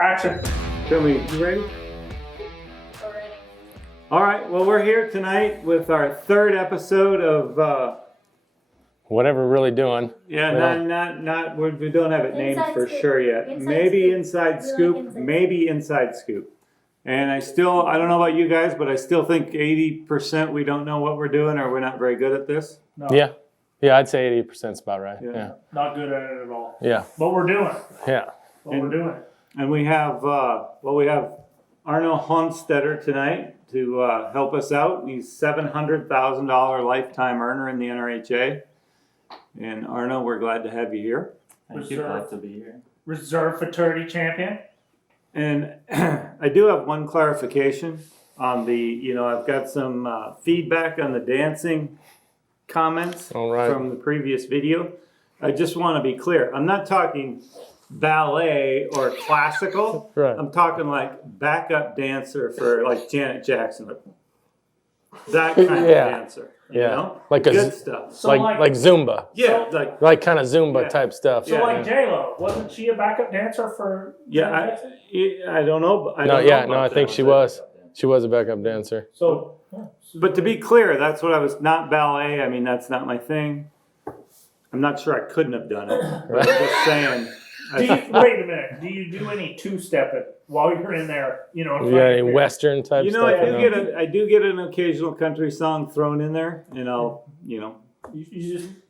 Action. Tell me, you ready? Already. All right. Well, we're here tonight with our third episode of. Whatever we're really doing. Yeah, not. We don't have it named Inside for Scoop. sure yet. Inside Maybe Scoop. Inside We like Scoop. Inside Maybe Inside Scoop. And I don't know about you guys, but I still think 80% we don't know what we're doing or we're not very good at this. No, Yeah, I'd say 80% is about right. Yeah. not good at it at all. Yeah. But we're doing it. Yeah. We're doing it. And we have Arno Honstetter tonight to help us out. He's $700,000 lifetime earner in the NRHA. And Arno, we're glad to have you here. Thank you, glad to be here. Reserve fraternity champion. And I do have one clarification on the, I've got some feedback on the dancing comments All right. from the previous video. I just want to be clear. I'm not talking ballet or classical. Right. I'm talking like backup dancer for like Janet Jackson. That kind of dancer. You Yeah. know? Like good stuff. So like Zumba. Yeah, so- Like kind of Zumba Yeah. type stuff. So Yeah, like J-Lo, wasn't she a backup dancer for? yeah. I don't know. I No, don't yeah, know no, about I think that. she was. She was a backup dancer. So. But to be clear, that's what I was, not ballet. I mean, that's not my thing. I'm not sure I couldn't have done it. But I'm just saying. Wait a minute. Do you do any two-stepping while you're in there? In front Yeah, of any your- Western type You know, stuff. I do get an occasional country song thrown in there, and I'll You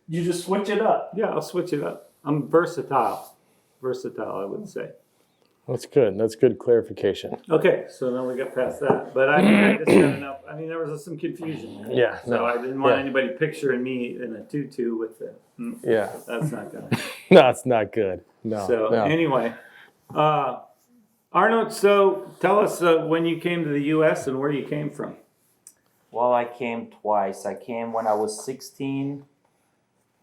just switch it up. I'll switch it up. I'm versatile. I would say. That's good. That's good clarification. Okay, so then we got past that. But I just got enough. I mean, there was some confusion. Yeah, So no. I didn't want Yeah. anybody picturing me in a tutu with it. Yeah. That's not gonna happen. No, it's not good. No. So no. anyway, Arnold, so tell us when you came to the U.S. and where you came from. Well, I came twice. I came when I was 16,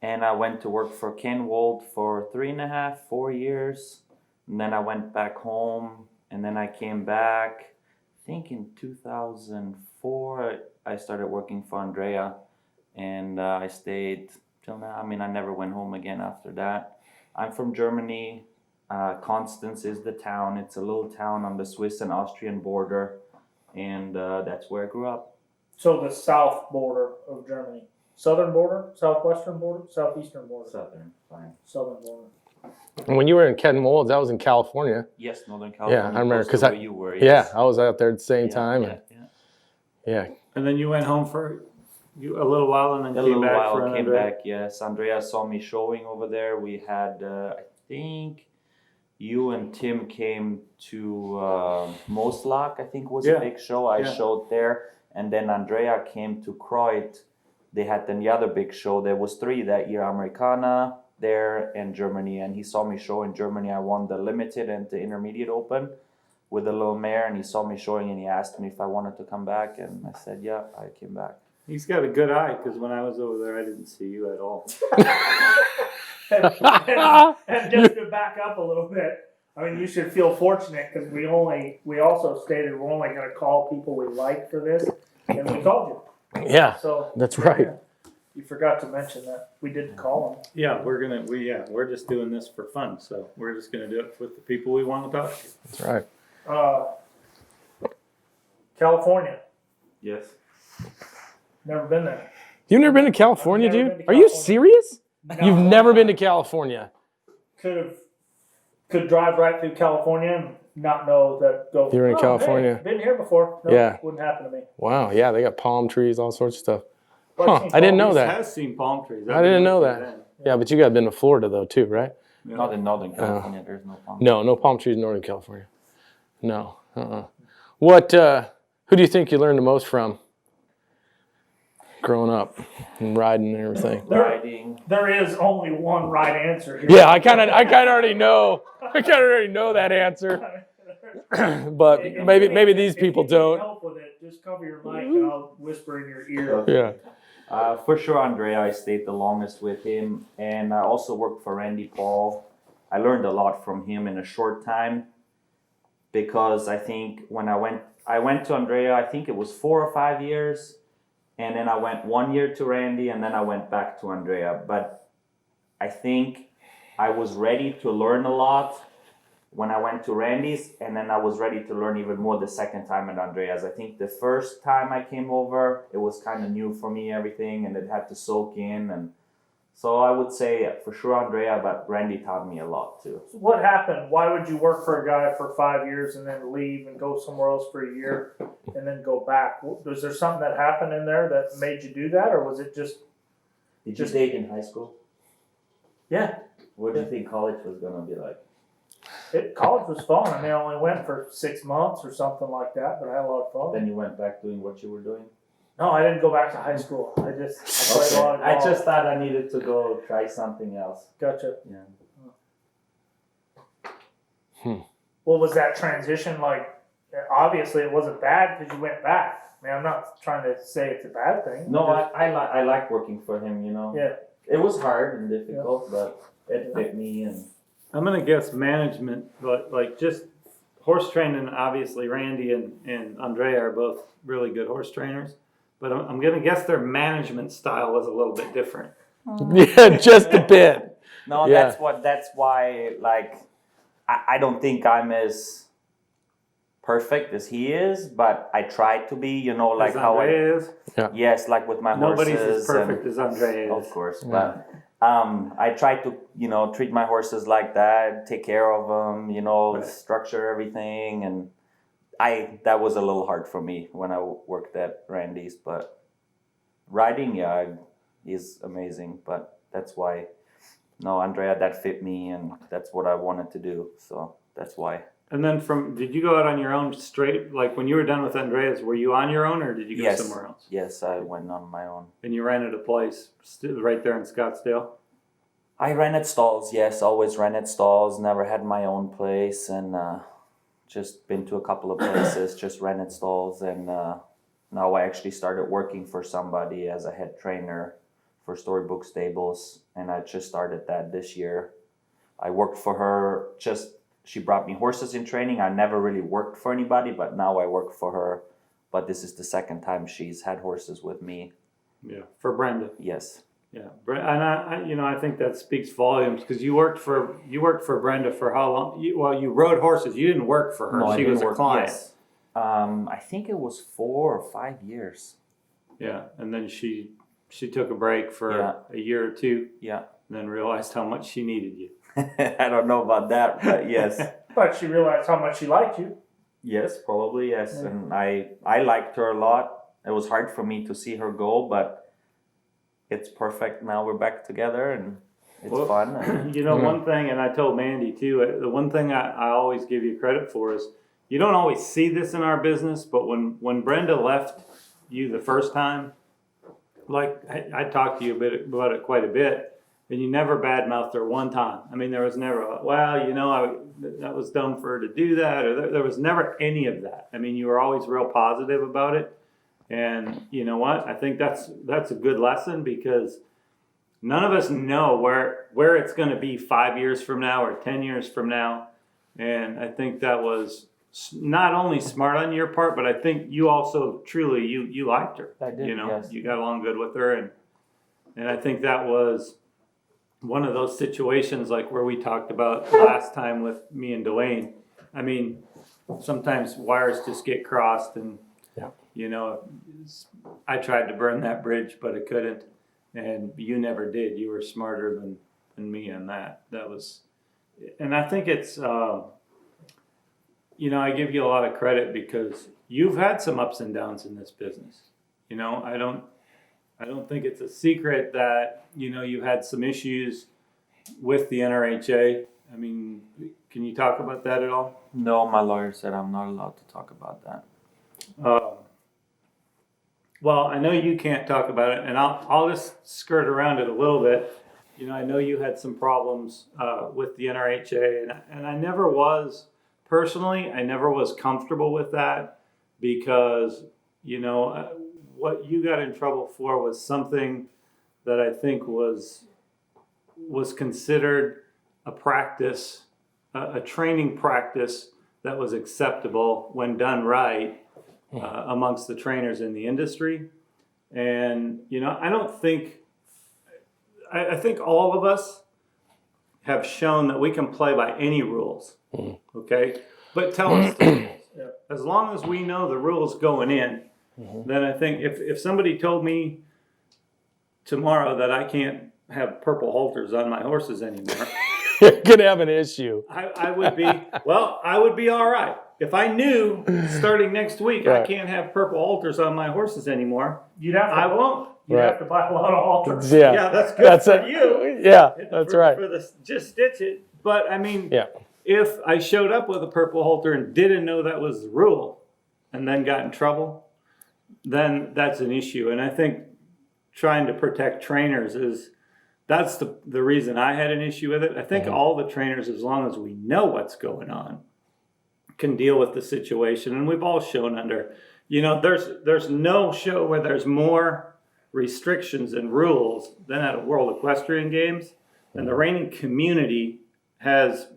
and I went to work for Ken Wold for 3.5, 4 years. And then I went back home, and then I came back. I think in 2004, I started working for Andrea, and I stayed till now. I mean, I never went home again after that. I'm from Germany. Constance is the town. It's a little town on the Swiss and Austrian border, and that's where I grew up. So the south border of Germany. Southern border, southwestern border, southeastern border. Southern, fine. Southern border. And when you were in Ken Wolds, that was in California. Yes, Northern California. Yeah, I remember close to because where you were. yeah, Yes. I was out there at the same Yeah, time. Yeah, And, yeah. yeah. And then you went home for a little while and then A came little back while, for I came another. back. Yes, Andrea saw me showing over there. We had, I think, you and Tim came to Mooslock. I think was Yeah, a big show. I yeah. showed there, and then Andrea came to Kreuz. They had then the other big show. There was 3 that year: Americana there and Germany. And he saw me show in Germany. I won the limited and the intermediate open with the little mare, and he saw me showing, and he asked me if I wanted to come back, and I said yeah. I came back. He's got a good eye because when I was over there, I didn't see you at all. and just to back up a little bit, I mean, you should feel fortunate because we also stated we're only going to call people we like for this, and we called you. Yeah, So that's right. yeah, you forgot to mention that we didn't call them. Yeah, we're just doing this for fun, so we're just gonna do it with the people we want to talk to. That's right. California, Yes. never been there. You've never been to California, I've never dude? been to Are you California. serious? No. You've never been to California. Could drive right through California and not know that. You were in California. Hey, been here before. No, Yeah. wouldn't happen to me. Wow, yeah, they got palm trees, all sorts of stuff. But Huh, I didn't know He that. has seen palm trees. I didn't know that. Yeah, but you got been to Florida though too, right? Not in Northern California. There's no palm. No palm trees in Northern California. No. What? Who do you think you learned the most from? Growing up and riding and everything. Riding. There is only one right answer here. Yeah, I kind of already know. I kind of already know that answer. But If maybe you these need people don't. Help with it. Just cover your mic and I'll whisper in your ear. Yeah. For sure, Andrea, I stayed the longest with him, and I also worked for Randy Paul. I learned a lot from him in a short time, because I think when I went to Andrea, I think it was 4 or 5 years, and then I went 1 year to Randy, and then I went back to Andrea. But I think I was ready to learn a lot when I went to Randy's, and then I was ready to learn even more the second time at Andrea's. I think the first time I came over, it was kind of new for me, everything, and it had to soak in. And so I would say for sure Andrea, but Randy taught me a lot too. So what happened? Why would you work for a guy for 5 years and then leave and go somewhere else for a year and then go back? Was there something that happened in there that made you do that, or was it just? Did you date in high school? Yeah, What did you think college was gonna be like? college was fun. I mean, I only went for 6 months or something like that, but I had a lot of fun. Then you went back doing what you were doing? No, I didn't go back to high school. I played a lot of I golf. just thought I needed to go try something else. Gotcha. Yeah. What was that transition like? Obviously, it wasn't bad because you went back. I mean, I'm not trying to say it's a bad thing. No, I like working for him, you know. Yeah. It was hard and difficult, but it fit me and I'm gonna guess management, but like just horse training. Obviously, Randy and Andrea are both really good horse trainers, but I'm gonna guess their management style was a little bit different. Yeah, just a bit. no, Yeah. that's why like I don't think I'm as perfect as he is, but I try to be, you know, like As how Andrea is. yes, like with my Nobody's horses. as perfect and, as Andrea is. of course, but I try to, you know, treat my horses like that, take care of them, you know, Right. structure everything, and that was a little hard for me when I worked at Randy's, but riding, yeah, is amazing, but that's why, no, Andrea, that fit me, and that's what I wanted to do, so that's why. And then did you go out on your own straight? Like when you were done with Andreas, were you on your own or did you go Yes. somewhere else? Yes, I went on my own. And you rented a place right there in Scottsdale? I rented stalls, yes, always rented stalls, never had my own place, and just been to a couple of places, just rented stalls, and now I actually started working for somebody as a head trainer for Storybook Stables, and I just started that this year. I worked for her, she brought me horses in training. I never really worked for anybody, but now I work for her, but this is the second time she's had horses with me. Yeah, for Brenda. Yes. Yeah, and I think that speaks volumes because you worked for Brenda for how long? You rode horses. You didn't work for her. No, I She didn't was a work- client. yes. I think it was 4 or 5 years. Yeah, and then she took a break for Yeah. a year or two, Yeah. and then realized how much she needed you. I don't know about that, but yes. But she realized how much she liked you. Yes, probably, yes. Yeah. And I liked her a lot. It was hard for me to see her go, but it's perfect. Now we're back together and it's Well, fun. And You know, one thing, and I told Mandy too, the one thing I always give you credit for is you don't always see this in our business, but when Brenda left you the first time, like I talked to you about it quite a bit, and you never badmouthed her one time. I mean, there was never, that was dumb for her to do that, or there was never any of that. I mean, you were always real positive about it. And you know what? I think that's a good lesson because none of us know where it's going to be 5 years from now or 10 years from now. And I think that was not only smart on your part, but I think you also truly, you liked her. I did, You know, yes. you got along good with her. And I think that was one of those situations like where we talked about last time with me and Dwayne. I mean, sometimes wires just get crossed and, you know, I tried to burn that bridge, but I couldn't. And you never did. You were smarter than me on that. That was, and I think it's, you know, I give you a lot of credit because you've had some ups and downs in this business. You know, I don't think it's a secret that, you know, you had some issues with the NRHA. I mean, can you talk about that at all? no, my lawyer said I'm not allowed to talk about that. Well, I know you can't talk about it, and I'll just skirt around it a little bit. You know, I know you had some problems with the NRHA, and I never was, personally, I never was comfortable with that because, you know, what you got in trouble for was something that I think was considered a practice, a training practice that was acceptable when done right amongst the trainers in the industry. And, you know, I think all of us have shown that we can play by any rules. okay? But tell us the rules. Yeah. As long as we know the rules going in, then I think if somebody told me tomorrow that I can't have purple halters on my horses anymore, You're gonna have an issue. I would be, I would be all right. If I knew starting next week I Right. can't have purple halters on my horses anymore, You'd have to, I won't. you'd Right. have to buy a lot of halters. Yeah, Yeah, that's good that's for it. you. Yeah, that's right. For the, just stitch it. But I mean, Yeah. if I showed up with a purple halter and didn't know that was the rule and then got in trouble, then that's an issue. And I think trying to protect trainers that's the reason I had an issue with it. I think all the trainers, as long as we know what's going on, can deal with the situation. And we've all shown under, there's no show where there's more restrictions and rules than at a World Equestrian Games. And the reining community has,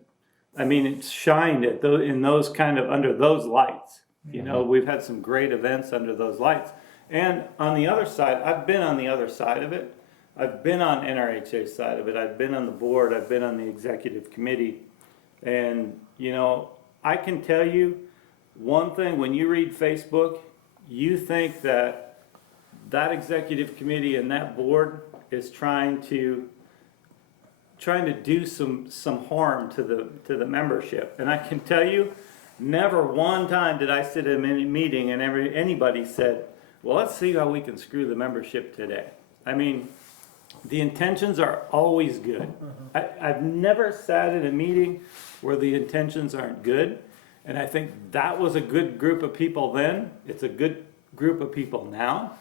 it's shined in those kind of, under those lights. We've had some great events under those lights. And on the other side, I've been on the other side of it. I've been on NRHA's side of it. I've been on the board. I've been on the executive committee. And, I can tell you one thing, when you read Facebook, you think that executive committee and that board is trying to do some harm to the membership. And I can tell you, never one time did I sit in a meeting and anybody said, well, let's see how we can screw the membership today. The intentions are always good. I've never sat in a meeting where the intentions aren't good. And I think that was a good group of people then. It's a good group of people now.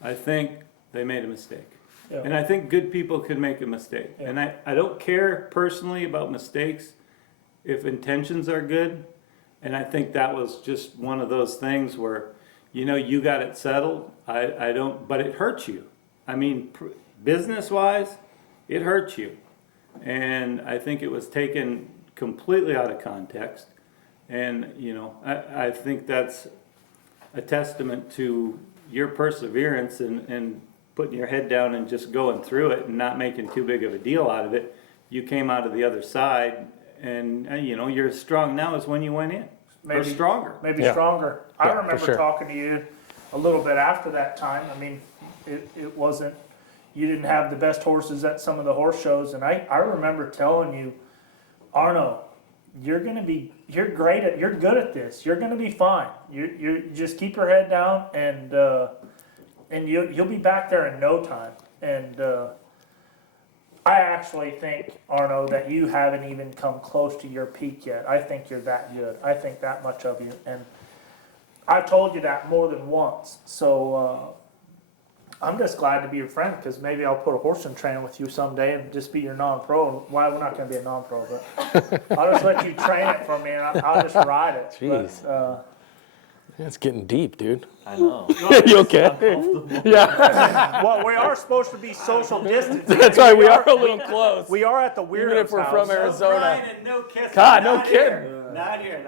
I think they made a mistake. Yeah. And I think good people can make a mistake. Yeah. And I don't care personally about mistakes if intentions are good. And I think that was just one of those things where, you got it settled. I don't, but it hurts you. Business-wise, it hurts you. And I think it was taken completely out of context. And, I think that's a testament to your perseverance and putting your head down and just going through it and not making too big of a deal out of it. You came out of the other side and, you're as strong now as when you went in. Or stronger. Maybe Yeah. stronger. I Yeah, for remember sure. talking to you a little bit after that time. It wasn't, you didn't have the best horses at some of the horse shows. And I remember telling you, Arno, you're great you're good at this. You're going to be fine. You just keep your head down and you'll be back there in no time. And I actually think, Arno, that you haven't even come close to your peak yet. I think you're that good. I think that much of you. And I've told you that more than once. So I'm just glad to be your friend because maybe I'll put a horse in training with you someday and just be your non-pro. Why we're not going to be a non-pro, but I'll just let you train it for me and I'll just ride it. Jeez. But, It's getting deep, dude. I know. You okay? Yeah. well, we are supposed to be social distancing. That's right. We are a little close. We are at the Even weirdest if we're house. from Arizona. Crying and no kissing. God, no Not kidding. here. Not here.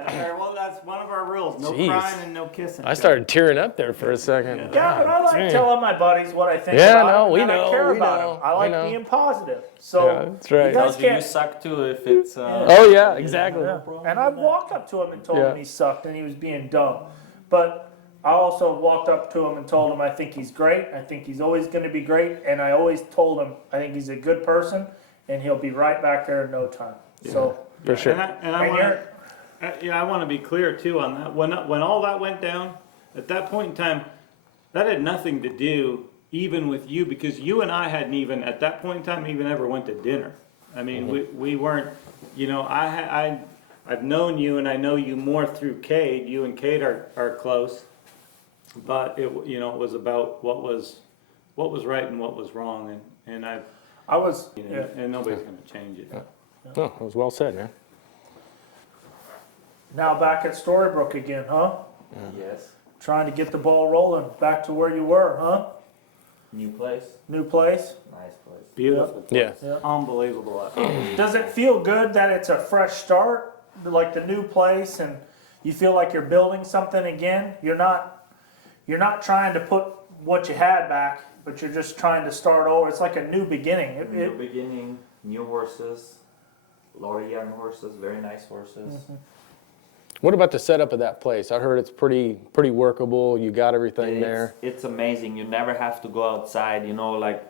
That's one of our rules. No Jeez. crying and no kissing. I started tearing up there for a second. Yeah, but I like Dang. telling my buddies what I think Yeah, about no, them, we and know, I care we about know, them. I we like know. being positive. So Yeah, that's right. you guys Tells you can't. suck too if it's. Oh yeah, exactly. Yeah. And I've walked up to him and told Yeah. him he sucked and he was being dumb. But I also walked up to him and told him I think he's great. I think he's always going to be great. And I always told him I think he's a good person and he'll be right back there in no time. So For sure. And I want to be clear too on that. When all that went down, at that point in time, that had nothing to do even with you because you and I hadn't even at that point in time even ever went to dinner. We weren't. I've known you and I know you more through Cade. You and Cade are close, but it was about what was right and what was wrong, and I was. and nobody's going to change it. No, that was well said, man. Now back at Storybrooke again, huh? Yes. Trying to get the ball rolling back to where you were, huh? New place. New place. Nice place. Beautiful. Yeah. Yeah. Unbelievable. Does it feel good that it's a fresh start, like the new place, and you feel like you're building something again? You're not trying to put what you had back, but you're just trying to start over. It's like a new beginning. New beginning, new horses, a lot of young horses, very nice horses. What about the setup of that place? I heard it's pretty workable. You got everything there. It's amazing. You never have to go outside. You know, like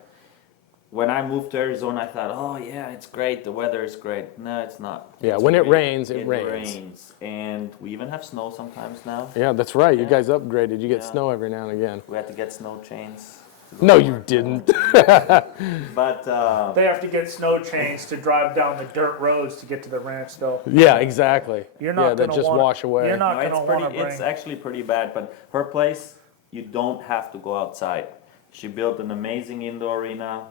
when I moved to Arizona, I thought, oh yeah, it's great. The weather is great. No, it's not. Yeah, It's when it great. rains, it rains. rains. And we even have snow sometimes now. Yeah, that's right. You Yeah. guys upgraded. You get Yeah. snow every now and again. We had to get snow chains. to go No, to you work. didn't. But They have to get snow chains to drive down the dirt roads to get to the ranch, though. Yeah, exactly. You're not yeah, that gonna just wanna- wash away. You're not no, gonna want to bring. it's actually pretty bad. But her place, you don't have to go outside. She built an amazing indoor arena.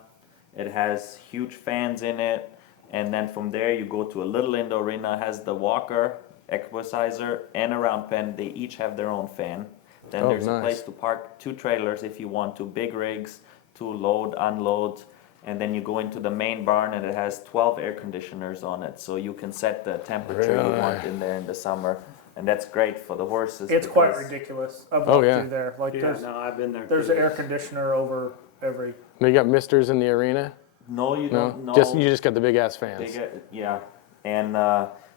It has huge fans in it, and then from there you go to a little indoor arena. It has the walker, exerciser, and a round pen. They each have their own fan. Then Oh, there's nice. a place to park 2 trailers if you want to, big rigs to load, unload. And then you go into the main barn and it has 12 air conditioners on it. So you can set the temperature Really? you want in there in the summer. And that's great for the horses. It's quite because- ridiculous. I've Oh, walked yeah. through there. Like Yeah, there's no, I've been there. there's too. an air conditioner over every. You got misters in the arena? No, you No, don't. No, you just got the big ass fans. They get, yeah, and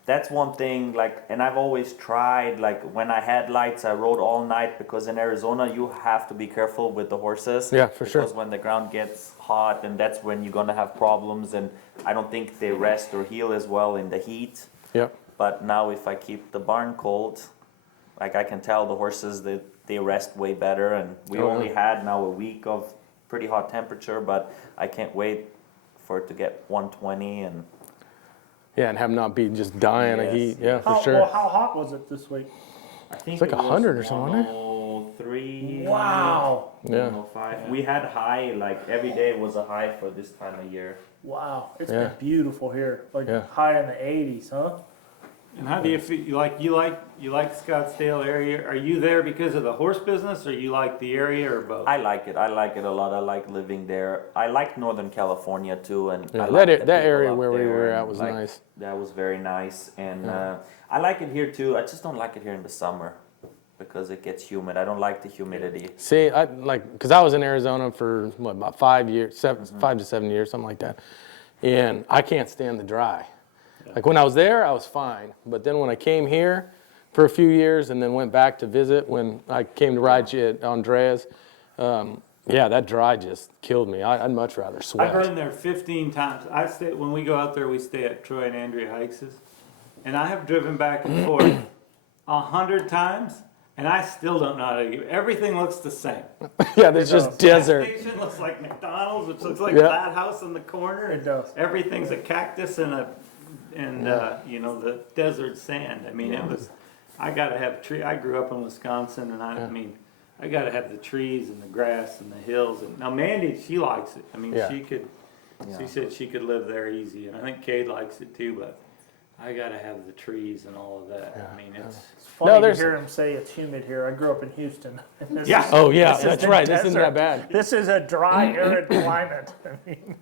that's one thing. Like, and I've always tried. Like when I had lights, I rode all night because in Arizona you have to be careful with the horses. Yeah, for sure. Because when the ground gets hot, and that's when you're gonna have problems. And I don't think they rest or heal as well in the heat. Yep. But now if I keep the barn cold, like I can tell the horses that they rest way better. And we Oh, only yeah. had now a week of pretty hot temperature, but I can't wait for it to get 120 and. Yeah, and have not be just dying of Yes, heat. Yeah, yes. for How, sure. well, how hot was it this week? I think like it was 100 or something, wasn't it? 103. Wow. Yeah. 105. We had high, like every day was a high for this time of year. Wow. It's Yeah. been beautiful here. Like Yeah. high in the 80s, huh? And how do you feel? You like Scottsdale area? Are you there because of the horse business, or you like the area, or both? I like it. I like it a lot. I like living there. I like Northern California too, and Yeah, I like the that people area up where we there, were and, at was like, nice. That was very nice, and I like it here too. I just don't like it here in the summer because it gets humid. I don't like the humidity. See, I like because I was in Arizona for what, about 5 years, 5 to 7 years, something like that, and I can't stand the dry. Like when I was there, I was fine, but then when I came here for a few years and then went back to visit when I came to ride you at Andreas, yeah, that dry just killed me. I'd much rather I've sweat. been there 15 times. I stay when we go out there. We stay at Troy and Andrea Hikes', and I have driven back and forth 100 times, and I still don't know how to do. Everything looks the same. Yeah, there's just Gas desert. station looks like McDonald's, which looks like Yeah. that house in the corner. It does. Everything's a cactus and the desert sand. I mean, it was. I gotta have tree. I grew up in Wisconsin, and I mean, I gotta have the trees and the grass and the hills. And now Mandy, she likes it. I mean, Yeah. she could. Yeah. She said she could live there easy, and I think Cade likes it too. But I gotta have the trees and all of that. I mean, it's. It's funny No, to there's- hear him say it's humid here. I grew up in Houston. And this Yeah. is- Oh yeah, this is that's the right. This isn't desert. that bad. This is a dry, arid climate. I mean,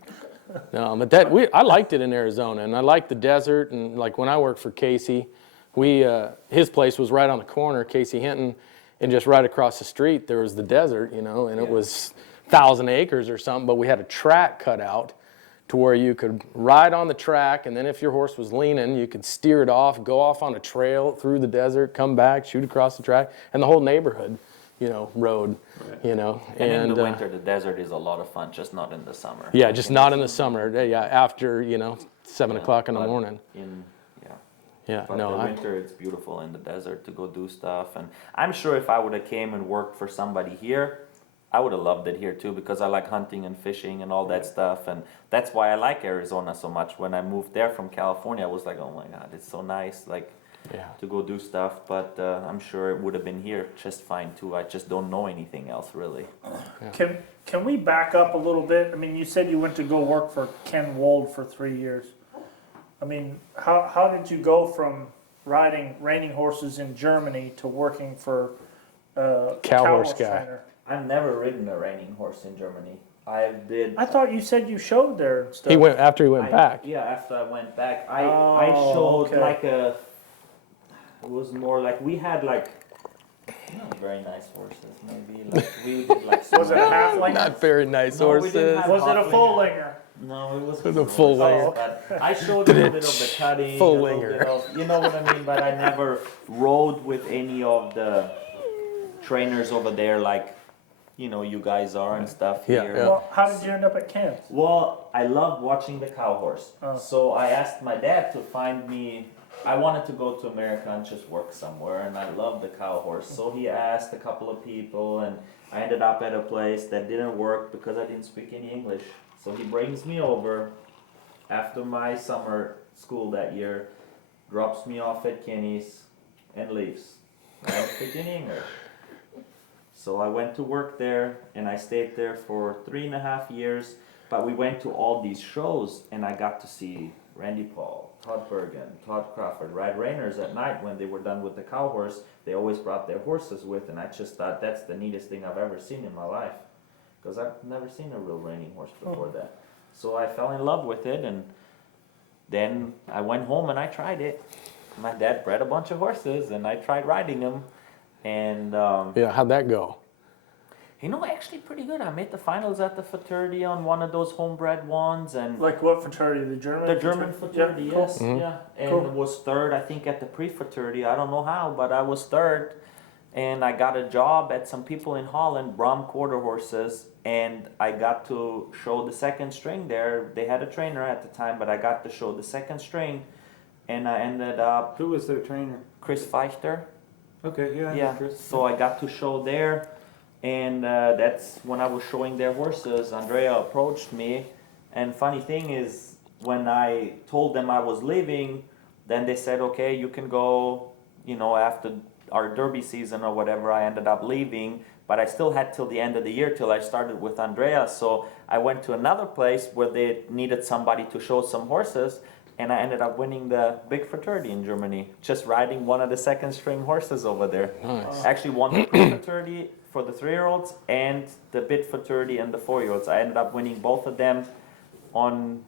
No, but I liked it in Arizona, and I liked the desert. And like when I worked for Casey, his place was right on the corner, Casey Hinton, and just right across the street there was the desert, and it was 1,000 acres or something. But we had a track cut out to where you could ride on the track, and then if your horse was leaning, you could steer it off, go off on a trail through the desert, come back, shoot across the track, and the whole neighborhood, rode, And in the winter, the desert is a lot of fun, just not in the summer. Yeah, Like just in not the in the summer. Yeah, after 7 o'clock in the but morning. Yeah. Yeah, But no, the winter, it's beautiful in the desert to go do stuff. And I'm sure if I would have came and worked for somebody here, I would have loved it here too, because I like hunting and fishing and all that stuff. And that's why I like Arizona so much. When I moved there from California, I was like, oh my God, it's so nice. Like, yeah. to go do stuff, but I'm sure it would have been here just fine too. I just don't know anything else really. can we back up a little bit? I mean, you said you went to go work for Ken Wold for 3 years. I mean, how did you go from reining horses in Germany to working for Cow horse guy. trainer? I've never ridden a reining horse in Germany. I did. I thought you said you showed there and stuff. He went after he went back. Yeah, after I went back, I Oh, showed okay. like a. It was more like we had like. Not very nice horses, maybe. Like we did like. Was it a halfling? Not very nice No, we didn't horses. have- Was it a full linger? No, it was The full horse, winger. but I showed him a bit of the cutting, Full a little winger. bit of, you know what I mean. But I never rode with any of the trainers over there, like you guys are and stuff Yeah, here. yeah. Well, how did you end up at Cam's? Well, I loved watching the cow horse. Oh. So I asked my dad to find me. I wanted to go to America and just work somewhere, and I loved the cow horse. So he asked a couple of people, and I ended up at a place that didn't work because I didn't speak any English. So he brings me over after my summer school that year, drops me off at Kenny's, and leaves. I don't speak any English. So I went to work there, and I stayed there for 3.5 years. But we went to all these shows, and I got to see Randy Paul, Todd Bergen, Todd Crawford, ride reiners at night when they were done with the cow horse. They always brought their horses with, and I just thought that's the neatest thing I've ever seen in my life, because I've never seen a real reining horse before that. So I fell in love with it, and then I went home and I tried it. My dad bred a bunch of horses, and I tried riding them, and Yeah, how'd that go? actually pretty good. I made the finals at the fraternity on one of those homebred ones, and Like what fraternity? The German? the German fraternity, Yeah, cool. yes, yeah, and Cool. was third, I think, at the pre-fraternity. I don't know how, but I was third, and I got a job at some people in Holland, Brom quarter horses, and I got to show the second string there. They had a trainer at the time, but I got to show the second string, and I ended up Who was their trainer? Chris Feichter. Okay, yeah. Yeah, Chris. so I got to show there, and that's when I was showing their horses. Andrea approached me, and funny thing is, when I told them I was leaving, then they said, okay, you can go, after our derby season or whatever. I ended up leaving, but I still had till the end of the year till I started with Andrea. So I went to another place where they needed somebody to show some horses, and I ended up winning the big fraternity in Germany, just riding one of the second string horses over there. Nice. Actually won the pre-fraternity for the 3-year-olds and the bid fraternity and the 4-year-olds. I ended up winning both of them on,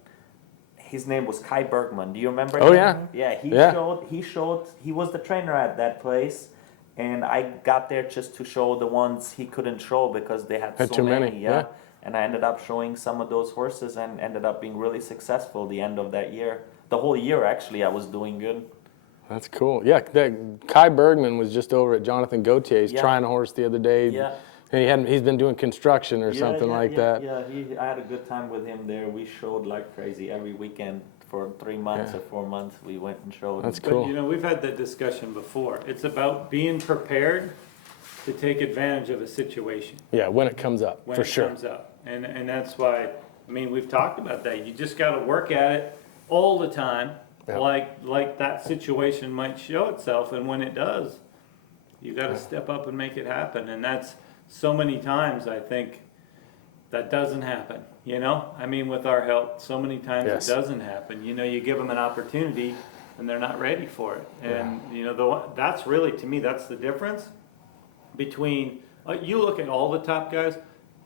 his name was Kai Bergman. Do you remember him? Oh, yeah. Yeah, he was the trainer at that place, and I got there just to show the ones he couldn't show because they had so too many. many, yeah. And I ended up showing some of those horses and ended up being really successful the end of that year. The whole year, actually, I was doing good. That's cool. Yeah, Kai Bergman was just over at Jonathan Gautier's Yeah. trying a horse the other day. Yeah. And he's been doing construction or something like that. Yeah, I had a good time with him there. We showed like crazy every weekend for 3 months Yeah. or 4 months. We went and showed. That's But cool. we've had that discussion before. It's about being prepared to take advantage of a situation Yeah, when it comes up, when for it sure. comes up. And that's why, we've talked about that. You just gotta work at it all the time, Yeah. like that situation might show itself, and when it does, you gotta step up and make it happen. And that's so many times, I think, that doesn't happen, with our help, so many times Yes. it doesn't happen. You give them an opportunity and they're not ready for it. And, that's really, to me, that's the difference between, you look at all the top guys,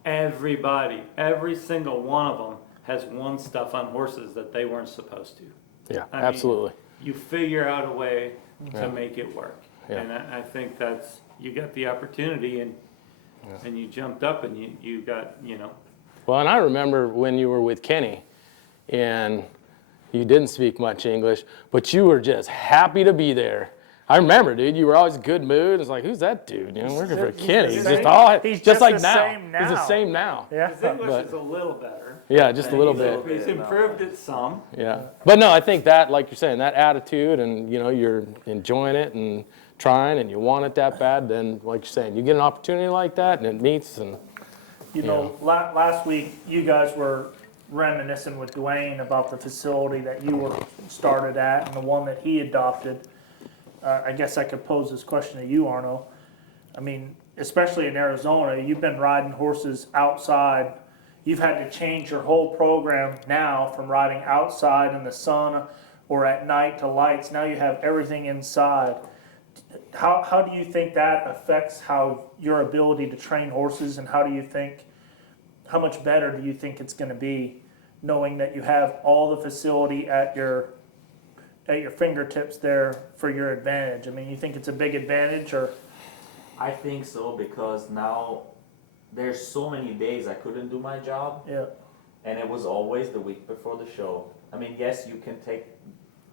every single one of them has won stuff on horses that they weren't supposed to. Yeah, I mean, absolutely. You figure out a way Yeah. to make it work. Yeah. And I think that's, you got the opportunity and you jumped up and you got, Well, and I remember when you were with Kenny and you didn't speak much English, but you were just happy to be there. I remember, dude, you were always in a good mood. It's like, who's that dude? Working for Kenny. He's He's just just like the now. same He's the now. same now. Yeah. his English But- is a little better. Yeah, just a little bit. He's improved it some. Yeah. But no, I think that, like you're saying, that attitude and, you're enjoying it and trying and you want it that bad, then, like you're saying, you get an opportunity like that and it meets and, Last week, you guys were reminiscing with Dwayne about the facility that you were started at and the one that he adopted. I guess I could pose this question to you, Arno. Especially in Arizona, you've been riding horses outside. You've had to change your whole program now from riding outside in the sun or at night to lights. Now you have everything inside. How do you think that affects how your ability to train horses, and how much better do you think it's going to be knowing that you have all the facility at your fingertips there for your advantage? You think it's a big advantage, or? I think so, because now there's so many days I couldn't do my job, Yeah. and it was always the week before the show. I mean, yes, you can take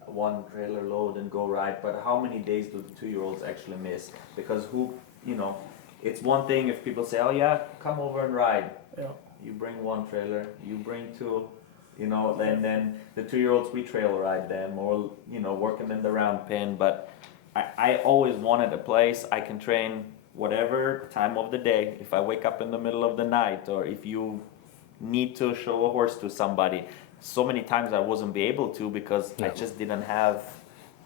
one trailer load and go ride, but how many days do the 2-year-olds actually miss? Because it's one thing if people say, oh yeah, come over and ride. Yeah. You bring one trailer, you bring two, then the 2-year-olds, we trail ride them or, work them in the round pen. But I always wanted a place I can train whatever time of the day. If I wake up in the middle of the night, or if you need to show a horse to somebody. So many times I wasn't be able to because I just didn't have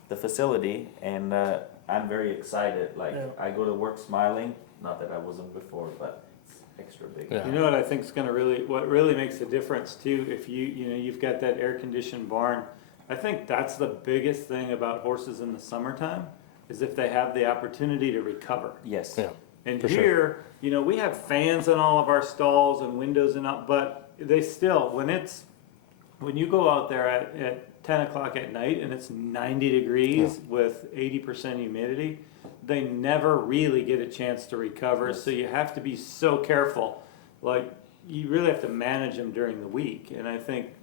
the facility, and I'm very excited. I go to work smiling, not that I wasn't before, but it's extra big. Yeah. You know what I think is what really makes a difference too, if you've got that air conditioned barn. I think that's the biggest thing about horses in the summertime, is if they have the opportunity to recover. Yes. Yeah. And For here, we have fans in all of our stalls and windows and all, but they still, when you go out there at 10 o'clock at night and it's 90 degrees with 80% humidity, they never really get a chance to recover. So you have to be so careful. You really have to manage them during the week. And I think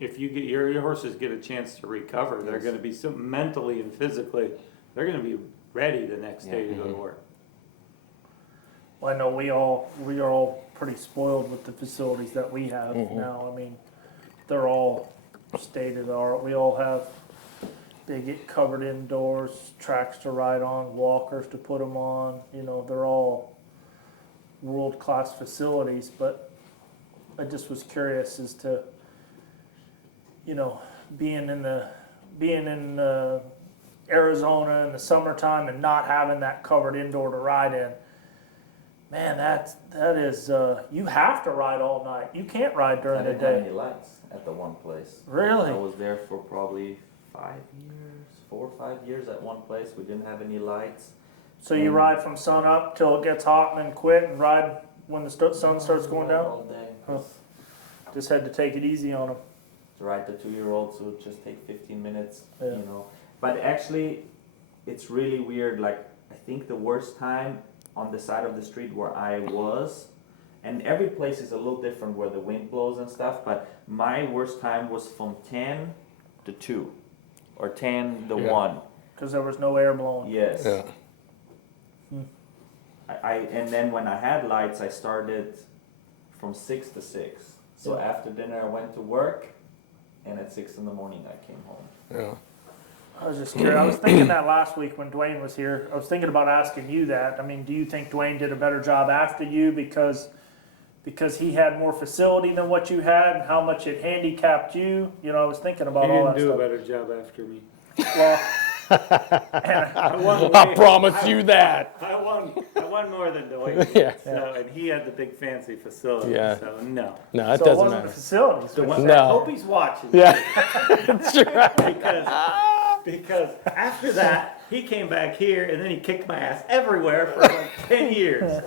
if you get your horses get a chance to recover, they're going to be so mentally and physically, they're going to be ready the next day to go to work. Well, I know we are all pretty spoiled with the facilities that we have now. I mean, they're all state of the art. We all have, they get covered indoors, tracks to ride on, walkers to put them on. They're all world-class facilities. But I just was curious as to, being in Arizona in the summertime and not having that covered indoor to ride in. Man, that is, you have to ride all night. You can't ride during the I didn't have day. any lights at the one place. Really? I was there for probably 4 or 5 years at one place. We didn't have any lights. So you ride from sun up till it gets hot and then quit and ride when the sun starts going down? All day. Huh. Just had to take it easy on them. To ride the 2-year-olds would just take 15 minutes, Yeah. But actually, it's really weird. I think the worst time on the side of the street where I was, and every place is a little different where the wind blows and stuff, but my worst time was from 10 to 2 or 10 to 1. Because there was no air blowing. Yes. Yeah. And then when I had lights, I started from 6 to 6. So after dinner I went to work, and at 6 in the morning I came home. Yeah. I was just curious. I was thinking that last week when Dwayne was here. I was thinking about asking you that. I mean, do you think Dwayne did a better job after you because he had more facility than what you had, and how much it handicapped you? I was thinking about all that He didn't do stuff. a better job after me. Well, I promise you that. I won more than Dwight. Yeah. So, and he had the big fancy facility. Yeah. So no. No, it so it doesn't wasn't matter. the facilities. The which- one, No. I hope he's watching. Yeah. That's right. Because after that, he came back here and then he kicked my ass everywhere for 10 years.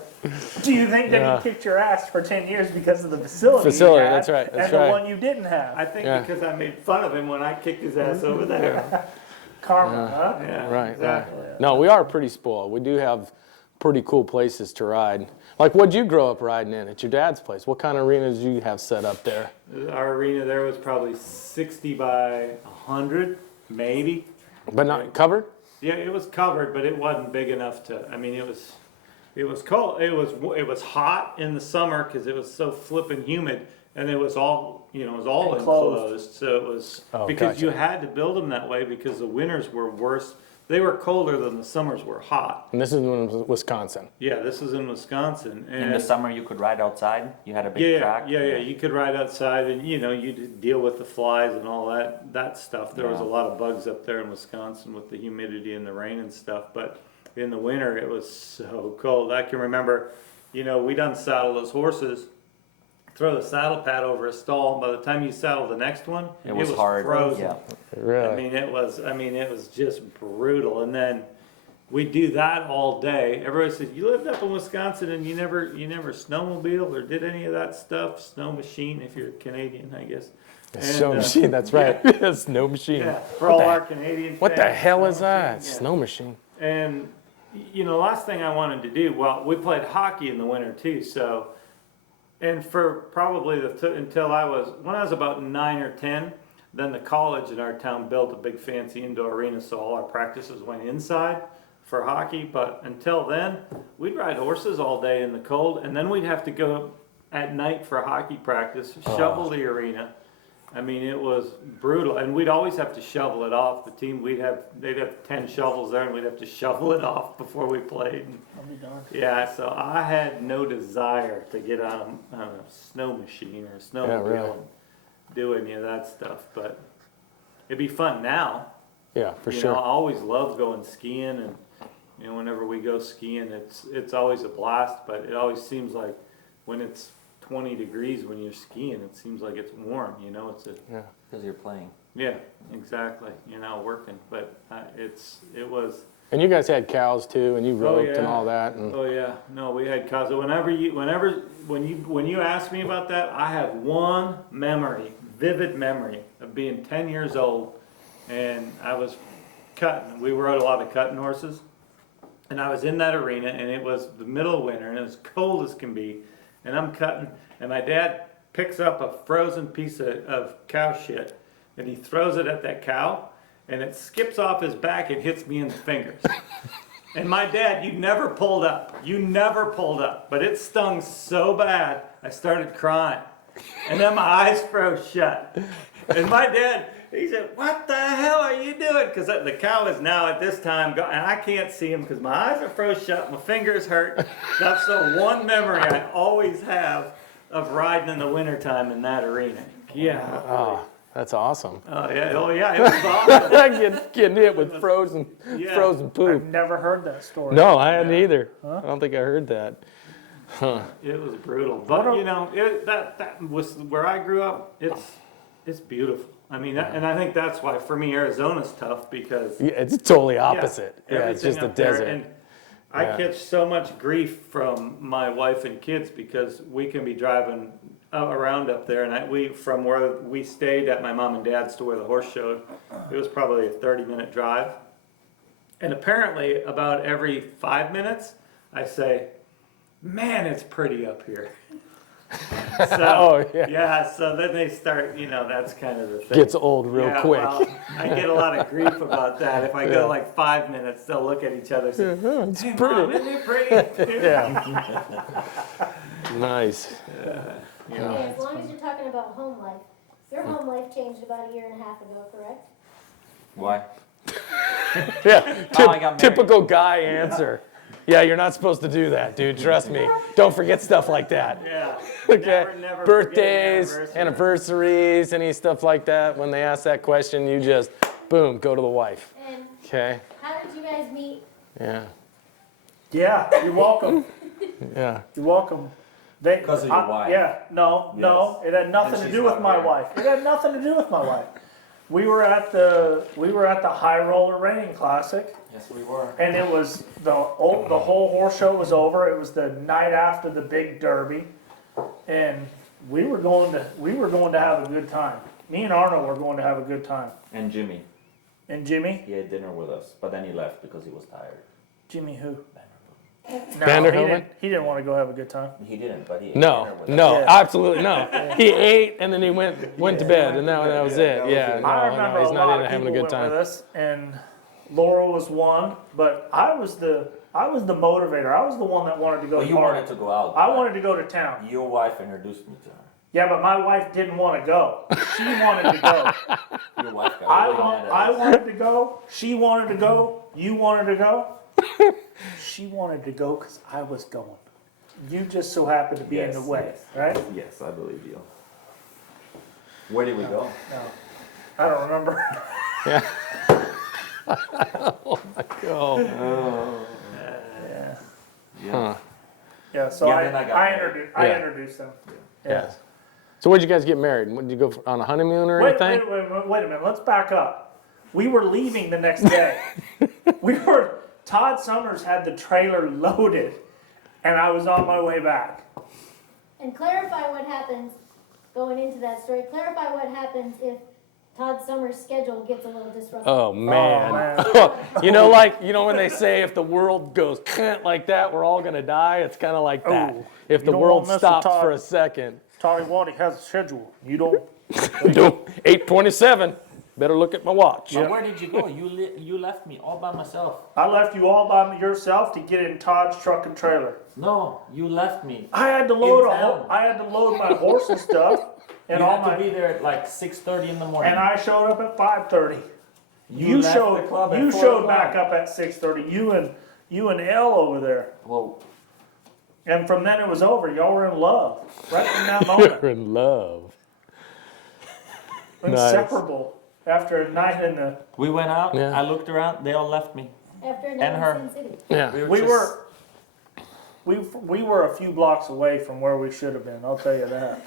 Do you think that he kicked your ass for 10 years because of the facility? Facility, you had that's right, that's and right. the one you didn't have? I think Yeah. because I made fun of him when I kicked his ass over there. Karma, huh? Yeah, Right, exactly. right. No, we are pretty spoiled. We do have pretty cool places to ride. What'd you grow up riding in at your dad's place? What kind of arenas do you have set up there? Our arena there was probably 60 by 100, maybe. But not covered? Yeah, it was covered, but it wasn't big enough to. I mean, it was cold. It was hot in the summer because it was so flippin' humid, and it was all Enclosed. enclosed. So it was because gotcha. you had to build them that way because the winters were worse. They were colder than the summers were hot. And this is in Wisconsin. Yeah, this is in Wisconsin. And In the summer you could ride outside. You had a big track. Yeah. You could ride outside, and you'd deal with the flies and all that stuff. There was a Yeah. lot of bugs up there in Wisconsin with the humidity and the rain and stuff. But in the winter, it was so cold. I can remember, we'd unsaddle those horses, throw the saddle pad over a stall, and by the time you saddle the next one, It was hard. frozen. Yeah. Really? I mean, it was just brutal. And then we do that all day. Everybody says, "You lived up in Wisconsin and you never snowmobiled or did any of that stuff." Snow machine, if you're Canadian, I guess. Snow And, machine, that's right. Snow machine. Yeah, for all our Canadian. What the fans, hell snow is that? machine, yeah. Snow machine. And last thing I wanted to do, well, we played hockey in the winter too, so And for probably until when I was about 9 or 10, then the college in our town built a big fancy indoor arena, so all our practices went inside for hockey. But until then, we'd ride horses all day in the cold, and then we'd have to go at night for hockey practice, shovel the arena. I mean, it was brutal, and we'd always have to shovel it off. The team, they'd have 10 shovels there, and we'd have to shovel it off before we played. I'll be darned. Yeah, so I had no desire to get on a snow machine or a snowmobile really. and do any of that stuff, but it'd be fun now. Yeah, for You sure. know, I always love going skiing, and you know, whenever we go skiing, it's always a blast. But it always seems like when it's 20 degrees when you're skiing, it seems like it's warm. You know, Because you're playing. yeah, exactly. You're not working, but it was. And you guys had cows too, and you roped and yeah. all that. And Oh yeah, no, we had cows. When you ask me about that, I have one memory, vivid memory of being 10 years old, and I was cutting. We rode a lot of cutting horses, and I was in that arena, and it was the middle of winter, and it was cold as can be, and I'm cutting, and my dad picks up a frozen piece of cow shit, and he throws it at that cow, and it skips off his back and hits me in the fingers. And my dad, you never pulled up, but it stung so bad, I started crying. And then my eyes froze shut. And my dad, he said, "What the hell are you doing?" Because the cow is now at this time, and I can't see him because my eyes are froze shut, my fingers hurt. That's the one memory I always have of riding in the wintertime in that arena. Yeah. oh, that's awesome. Oh yeah, it was awesome. Getting hit with frozen I've poop. never heard that story. No, I hadn't either. I don't think I heard that. It was brutal, but you know, that was where I grew up. It's beautiful. I mean, and I think that's why for me Arizona's tough because Yeah, it's totally opposite. Yeah, it's everything just a up there, desert. and I Yeah. catch so much grief from my wife and kids because we can be driving around up there, and from where we stayed at my mom and dad's to where the horse showed, it was probably a 30-minute drive, and apparently about every 5 minutes I say, "Man, it's pretty up here." So, Oh, yeah. yeah, so then they start, you know, that's kind of the thing. Gets old real Yeah, quick. well, I get a lot of grief about that. If I go like 5 minutes, they'll look at each other and say, It's "Hey, pretty." Mom, isn't it pretty?" Yeah. Nice. You know, Okay, as long as you're talking about home life, your home life changed about 1.5 years ago, correct? Why? Yeah. Oh, I got married. Typical guy answer. Yeah, you're not supposed to do that, dude. Trust me. Don't forget stuff like that. yeah. Okay. Never Birthdays, forget an anniversary. anniversaries, any stuff like that. When they ask that question, you just, boom, go to the wife. And Okay. how did you guys meet? Yeah. Yeah, you're welcome. Yeah. You're welcome. Because of your wife. Yeah, no, it had nothing And to she's do with not my here. wife. It had nothing to do with my wife. We were at the High Roller Reining Classic, Yes, we were. and it was the whole horse show was over. It was the night after the big Derby, and we were going to have a good time. Me and Arno were going to have a good time. And Jimmy. And Jimmy, He had dinner with us, but then he left because he was tired. Jimmy who? No, Vanderhoven? he didn't want to go have a good time. He didn't, but he ate No, dinner with no, us. Yeah. absolutely no. He ate and then he went to bed, and that was it. Yeah, I no, remember he's a not lot into of having people a good went with time. us, and Laurel was one, but I was the motivator. I was the one that wanted to go But you party. wanted to go out. I but wanted to go to town. Your wife introduced me to her. Yeah, but my wife didn't want to go. She wanted to go. Your wife got really mad at I us. wanted to go. She wanted to go. You wanted to go. She wanted to go because I was going. You just so happened to be in the way, right? Yes, I believe you. Where did we go? No, I don't remember. Yeah. Oh my God. Yeah. Huh. Yeah. So Yeah, then I got married. I Yeah. introduced them. Yeah. So when'd you guys get married? Did you go on a honeymoon or Wait anything? a minute. Let's back up. We were leaving the next day. Todd Summers had the trailer loaded, and I was on my way back. And clarify what happens, going into that story, clarify what happens if Todd Summers' schedule gets a little disrupted. Oh man. man. You know when they say if the world goes like that, we're all gonna die. It's kind of like that. Oh, If you the don't world want Mr. stops Todd. for a second, Toddy Waddy has a schedule. You don't. 8:27. Better look at my watch. But where did you go? You left me all by myself. I left you all by yourself to get in Todd's truck and trailer. No, you left me. I had to load In town. I had to load my horse and stuff, and You all had my. to be there at like 6:30 in the morning. And I showed up at 5:30. You left showed. the club at You 4 showed back o'clock. up at 6:30. You and Elle over there. Well, And from then it was over. Y'all were in love. Right from that moment. We're in love. Nice. Inseparable. After a night in the. we went out. Yeah. I looked around. They all left me. After a And night her. in Sin City. Yeah. We just- were. We were a few blocks away from where we should have been. I'll tell you that.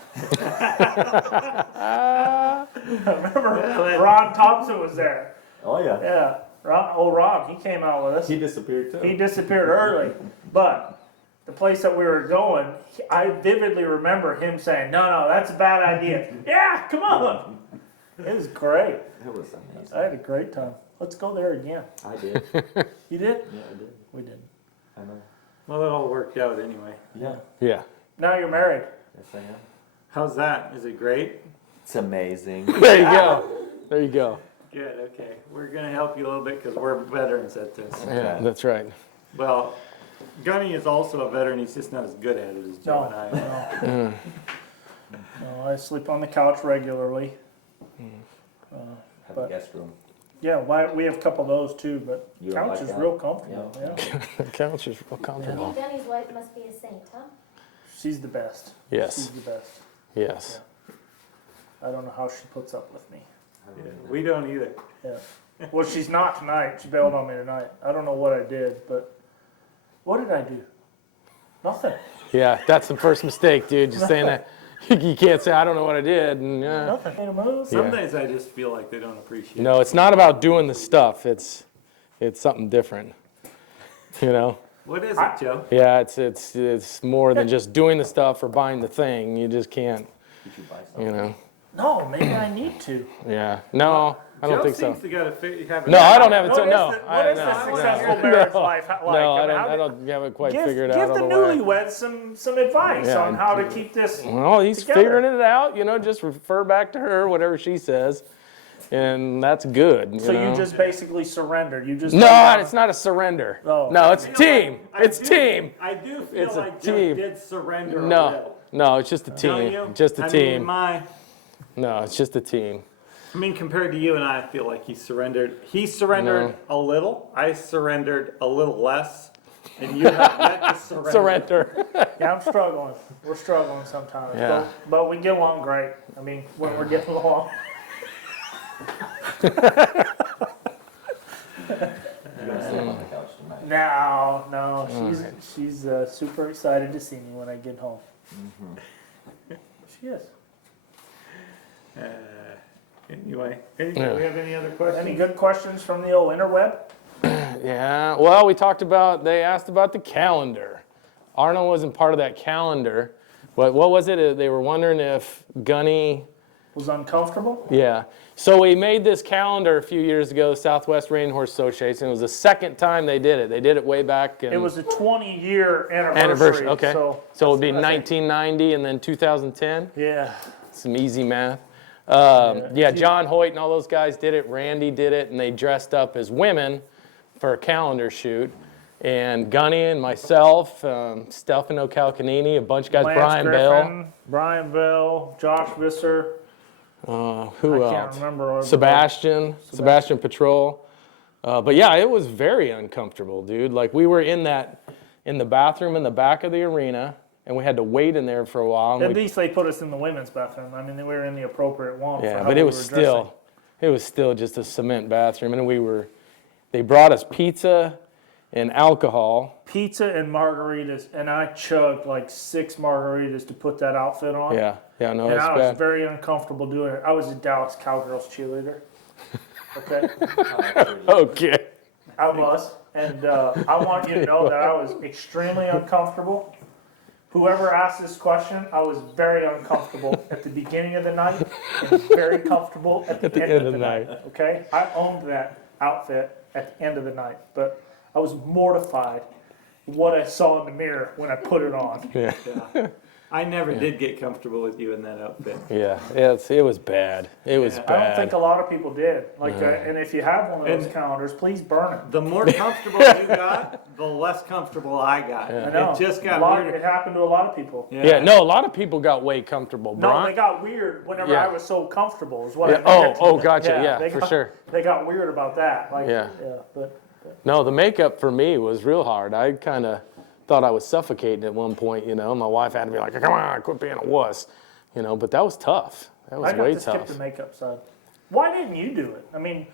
Remember, Ron Thompson was there. Oh yeah. Yeah, Ron, he came out with us. He disappeared too. He disappeared early, but the place that we were going, I vividly remember him saying, "No, that's a bad idea." Yeah, come on. It was great. It was amazing. I had a great time. Let's go there again. I did. You did? Yeah, I did. We did. I know. Well, it all worked out anyway. Yeah. Yeah. Now you're married. Yes, I am. How's that? Is it great? It's amazing. There you go. There you go. Good, okay. We're gonna help you a little bit because we're veterans at this. Yeah, that's right. Well, Gunny is also a veteran, he's just not as good at it as Joe and I are. No. No, I sleep on the couch regularly. Have But- a guest room. Yeah, we have a couple of those too, but You don't couch like is that? real comfortable. Yeah. The couch is real You comfortable. think Gunny's wife must be a saint, huh? She's the best. Yes. She's the best. Yes. I don't know how she puts up with me. Yeah, we don't either. Yeah. Well, she's not tonight. She bailed on me tonight. I don't know what I did, but what did I do? Nothing. Yeah, that's the first mistake, dude. Just saying that. You can't say, I don't know what I did. And, Nothing. Made a move. Yeah. Sometimes I just feel like they don't appreciate No, it's not about doing the stuff. It's something different. You know? What is it, Joe? Yeah, it's more than just doing the stuff or buying the thing. You just can't, Did you buy something? you know? No, maybe I need to. Yeah. No, I don't Joe think so. seems to gotta have it. No, I don't have it. What is No, the- what is the successful no, marriage no, life like? no, I mean, how don't have it quite give, figured give out. the all the way. newlyweds some advice Yeah, on how to keep this. Well, he's together. figuring it out. You know, just refer back to her, whatever she says, and that's good. So know? you just basically surrendered. You just No, it's not a surrender. Oh. No, it's a team. It's team. I do feel It's a like Joe team. did surrender a No, little. no, it's just a Don't team. you? Just a I team. mean, No, it's just a team. compared to you and I feel like he surrendered. He surrendered a little. I surrendered a little less. And you have yet to surrender. Surrender. Yeah, I'm struggling. We're struggling sometimes. Yeah. But we get along great. I mean, when we're getting along. You're gonna sleep on the couch tonight. No. She's super excited to see me when I get home. She is. Anyway, do Yeah. we have any other questions? Any good questions from the old interweb? Yeah, well, they asked about the calendar. Arno wasn't part of that calendar. What was it? They were wondering if Gunny, Was uncomfortable? yeah. So we made this calendar a few years ago, Southwest Reining Horse Association. It was the second time they did it. They did it way back in It was a 20-year anniversary. anniversary. Okay. So So it would be that's what I think. 1990 and then 2010. Yeah. Some easy math. Yeah, John Hoyt and all those guys did it. Randy did it, and they dressed up as women for a calendar shoot. And Gunny and myself, Stefano Calcanini, a bunch of guys, Lance Brian Griffin, Brian Bell, Josh Visser. Bell. Who I else? can't remember. Sebastian Patrol. But yeah, it was very uncomfortable, dude. Like we were in the bathroom in the back of the arena, and we had to wait in there for a while. And At we, least they put us in the women's bathroom. I mean, we were in the appropriate one. yeah, for how but we it were was dressing. still just a cement bathroom, and they brought us pizza and alcohol. Pizza and margaritas, and I chugged like 6 margaritas to put that outfit on. Yeah, no, And it's I was bad. very uncomfortable doing it. I was a Dallas Cowgirls cheerleader. Okay, Okay. I was, and I want you to know that I was extremely uncomfortable. whoever asked this question, I was very uncomfortable at the beginning of the night and very comfortable at the end of the night. Okay, I owned that outfit at the end of the night, but I was mortified what I saw in the mirror when I put it on. Yeah. I never did get comfortable with you in that outfit. Yeah, it was bad. It was Yeah. I don't bad. think a lot of people did. Like, and if you have one of those And- calendars, please burn it. The more comfortable you got, the less comfortable I got. I know. It just a got lot, weird. It happened to a lot of people. Yeah, no, a lot of people got way comfortable. No, Brian- they got weird whenever Yeah. I was so comfortable. Is what Yeah, I think oh, that's- gotcha, yeah, they for got- sure. They got weird about that. Like, Yeah. but No, the makeup for me was real hard. I kind of thought I was suffocating at one point, you know. My wife had to be like, come on, quit being a wuss. You know, but that was tough. That was I got way to skip tough. the makeup side. Why didn't you do it? I mean,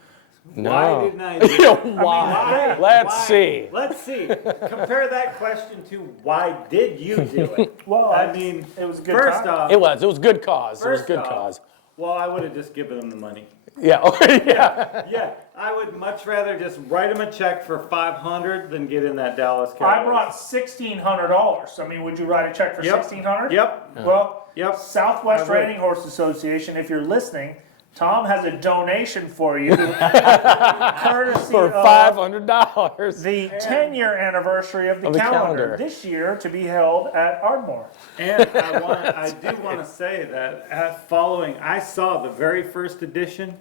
No. Why didn't I do it? Why? Let's Why? see. Let's see. Compare that question to why did you do it? well, I mean, it was a good first time. off, It was good cause. It was First good off- cause. well, I would have just given them the money. Yeah, oh, yeah. Yeah, I would much rather just write them a check for $500 than get in that Dallas Cowboys. I brought $1,600. I mean, would you write a check for Yep. $1,600? Yep. Well, Yep. Southwest I would. Reining Horse Association, if you're listening, Tom has a donation for you, courtesy For of $500. the 10-year anniversary of the calendar this year to be held at Ardmore. And I do want to say that I saw the very first edition,